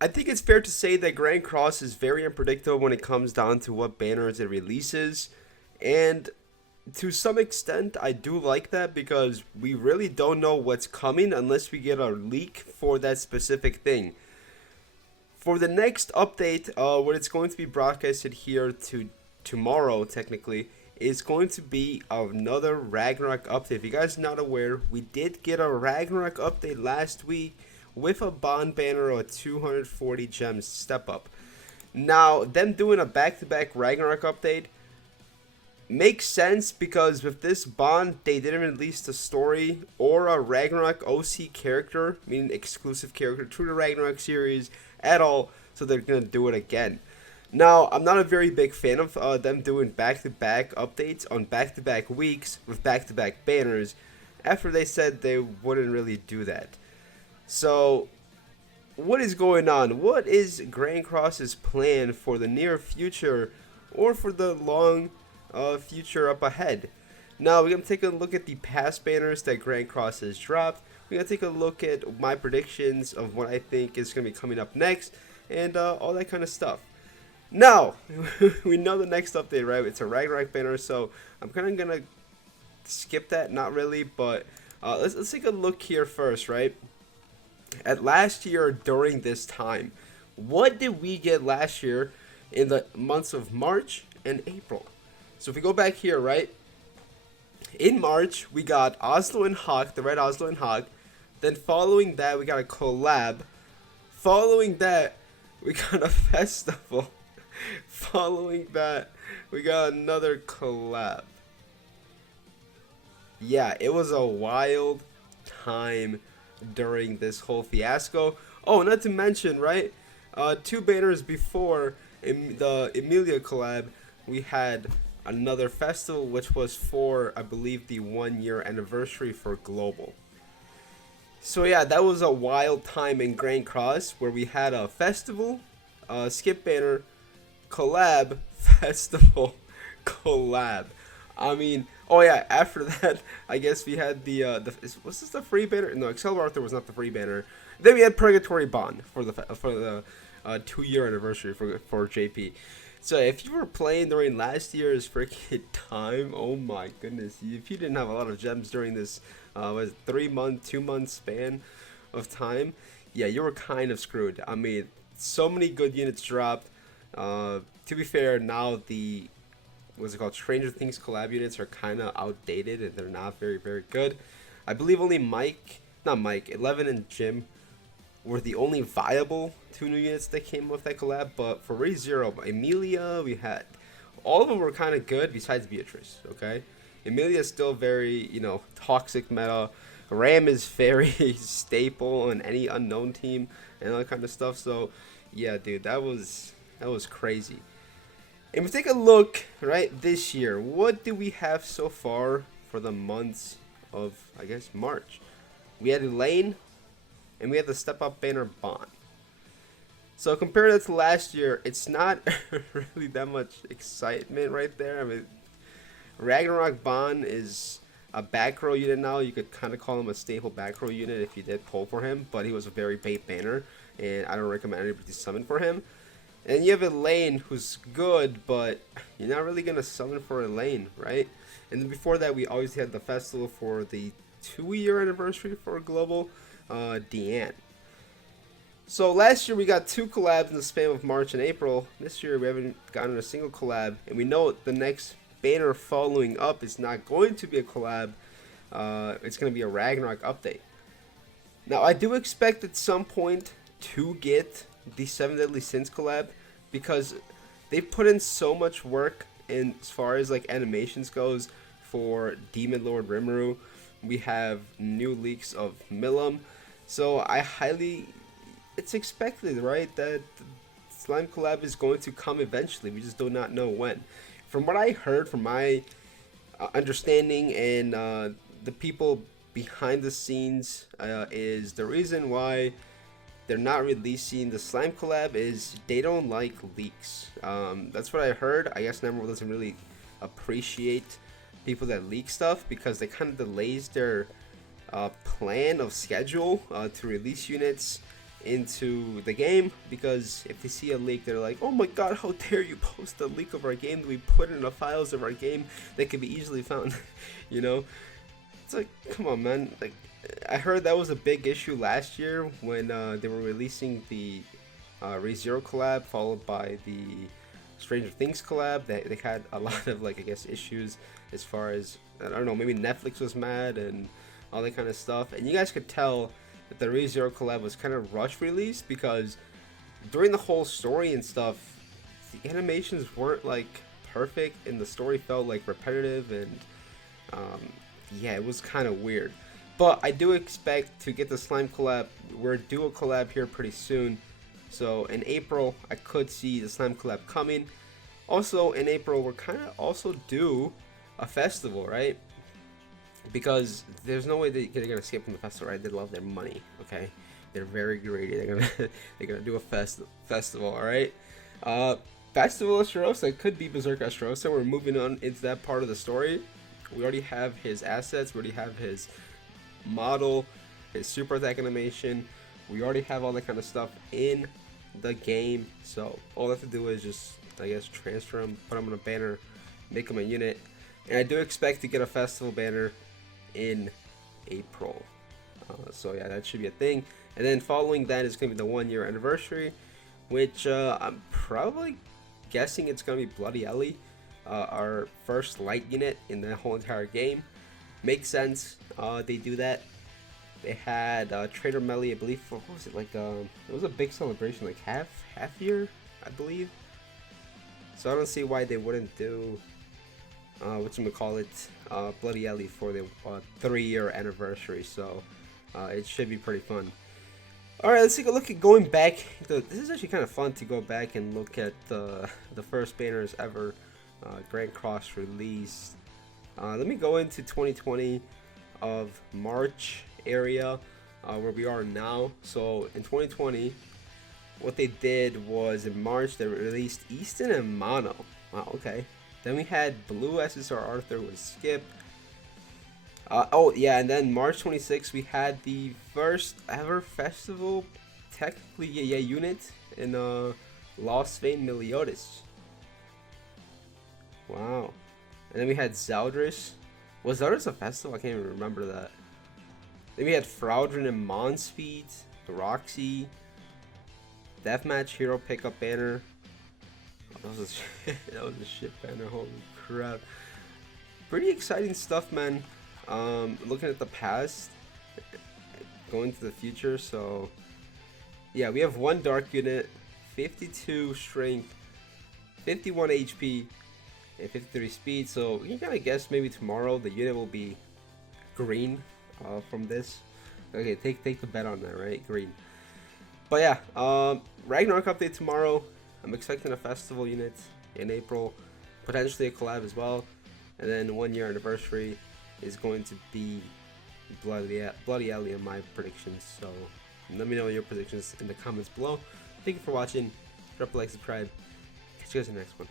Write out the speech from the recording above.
I think it's fair to say that Grand Cross is very unpredictable when it comes down to what banners it releases. And to some extent, I do like that because we really don't know what's coming unless we get a leak for that specific thing. For the next update, what it's going to be broadcasted here to tomorrow, technically, is going to be another Ragnarok update. If you guys are not aware, we did get a Ragnarok update last week with a bond banner of 240 gems step up. Now, them doing a back-to-back Ragnarok update makes sense because with this bond, they didn't release the story or a Ragnarok OC character, meaning exclusive character to the Ragnarok series at all, so they're gonna do it again. Now, I'm not a very big fan of them doing back-to-back updates on back-to-back weeks with back-to-back banners after they said they wouldn't really do that. So, what is going on? What is Grand Cross's plan for the near future or for the long future up ahead? Now, we're going to take a look at the past banners that Grand Cross has dropped. We're going to take a look at my predictions of what I think is going to be coming up next and all that kind of stuff. Now, we know the next update, right? It's a Ragnarok banner, so I'm kind of going to skip that. Not really, but let's take a look here first, right? At last year during this time, what did we get last year in the months of March and April? So if we go back here, right? In March, we got Oslo and Hawk, the red Oslo and Hawk. Then following that, we got a collab. Following that, we got a festival. Following that, we got another collab. Yeah, it was a wild time during this whole fiasco. Oh, not to mention, right? Two banners before the Emilia collab, we had another festival which was for, I believe, the 1 year anniversary for Global. So yeah, that was a wild time in Grand Cross where we had a festival, skip banner, collab, festival, collab. I mean, oh yeah, after that, I guess we had was this the free banner? No, Excel Arthur was not the free banner. Then we had Purgatory Bond for the 2 year anniversary for JP. So if you were playing during last year's freaking time, oh my goodness, if you didn't have a lot of gems during this 3 month, 2 month span of time, yeah, you were kind of screwed. I mean, so many good units dropped. To be fair, now the what's it called, Stranger Things collab units are kind of outdated and they're not very, very good. I believe only not Mike, 11 and Jim were the only viable 2 new units that came with that collab. But for ReZero, Emilia, we had all of them were kind of good besides Beatrice. Okay, Emilia is still very, toxic meta. Ram is very staple on any unknown team and all that kind of stuff. So yeah, dude, that was crazy. And we take a look, right, this year. What do we have so far for the months of, I guess, March? We had Elaine, and we had the Step Up banner Bond. So compared that to last year, it's not really that much excitement right there. I mean, Ragnarok Bond is a back row unit now. You could kind of call him a staple back row unit if you did pull for him, but he was a very bait banner, and I don't recommend anybody to summon for him. And you have Elaine, who's good, but you're not really going to summon for Elaine, right? And then before that, we always had the festival for the 2 year anniversary for Global, Deanne. So last year, we got 2 collabs in the span of March and April. This year, we haven't gotten a single collab. And we know the next banner following up is not going to be a collab. It's going to be a Ragnarok update. Now, I do expect at some point to get the 7 Deadly Sins collab because they put in so much work in as far as like animations goes for Demon Lord Rimuru. We have new leaks of Milim, so it's expected, right, that the slime collab is going to come eventually. We just do not know when. From what I heard, from my understanding and the people behind the scenes, is the reason why they're not releasing the slime collab is they don't like leaks. That's what I heard. I guess Nemro doesn't really appreciate people that leak stuff because they kind of delays their plan of schedule to release units into the game, because if they see a leak, they're like, oh my god, how dare you post a leak of our game that we put in the files of our game that can be easily found. You know, it's like, come on, man. Like, I heard that was a big issue last year when they were releasing the ReZero collab followed by the Stranger Things collab. They had a lot of, like, I guess, issues as far as, I don't know, maybe Netflix was mad and all that kind of stuff. And you guys could tell that the ReZero collab was kind of rush released, because during the whole story and stuff, the animations weren't like perfect and the story felt like repetitive, and yeah, it was kind of weird. But I do expect to get the slime collab. We're due a collab here pretty soon. So in April, I could see the slime collab coming. Also in April, we're kind of also due a festival, right? Because there's no way they're gonna escape from the festival, right? They love their money, okay? They're very greedy. They're gonna do a festival, all right? Festival Esterosa could be Berserk Esterosa. We're moving on into that part of the story. We already have his assets. We already have his model, his super attack animation. We already have all that kind of stuff in the game. So all I have to do is just, I guess, transfer him, put him on a banner, make him a unit. And I do expect to get a festival banner in April. So yeah, that should be a thing. And then following that is going to be the 1 year anniversary, which I'm probably guessing it's going to be Bloody Ellie, our first light unit in the whole entire game. Makes sense. They do that. They had Trader Melly, I believe, for, what was it, like, it was a big celebration, like half year, I believe. So I don't see why they wouldn't do whatchamacallit, Bloody Ellie for the 3 year anniversary. So it should be pretty fun. Alright, let's take a look at going back. This is actually kind of fun to go back and look at the first banners ever Grand Cross released. Let me go into 2020 of March area, where we are now. So in 2020, what they did was in March they released Easton and Mono. Wow, okay. Then we had Blue SSR Arthur with Skip. Oh yeah, and then March 26th we had the first ever festival, technically unit in Lost Vein Meliodas. Wow. And then we had Zeldris. Was Zeldris a festival? I can't even remember that. Then we had Fraudrin and Monspeed, Roxy, Deathmatch Hero Pickup Banner. Oh, that was a shit banner, holy crap. Pretty exciting stuff, man. Looking at the past, going to the future, so yeah, we have one dark unit, 52 strength, 51 HP, and 53 speed, so you can kind of guess maybe tomorrow the unit will be green from this. Okay, take the bet on that, right? Green. But yeah, Ragnarok update tomorrow. I'm expecting a festival unit in April, potentially a collab as well, and then 1 year anniversary is going to be Bloody Ellie in my predictions. So let me know your predictions in the comments below. Thank you for watching. Drop a like, subscribe. Catch you guys in the next one.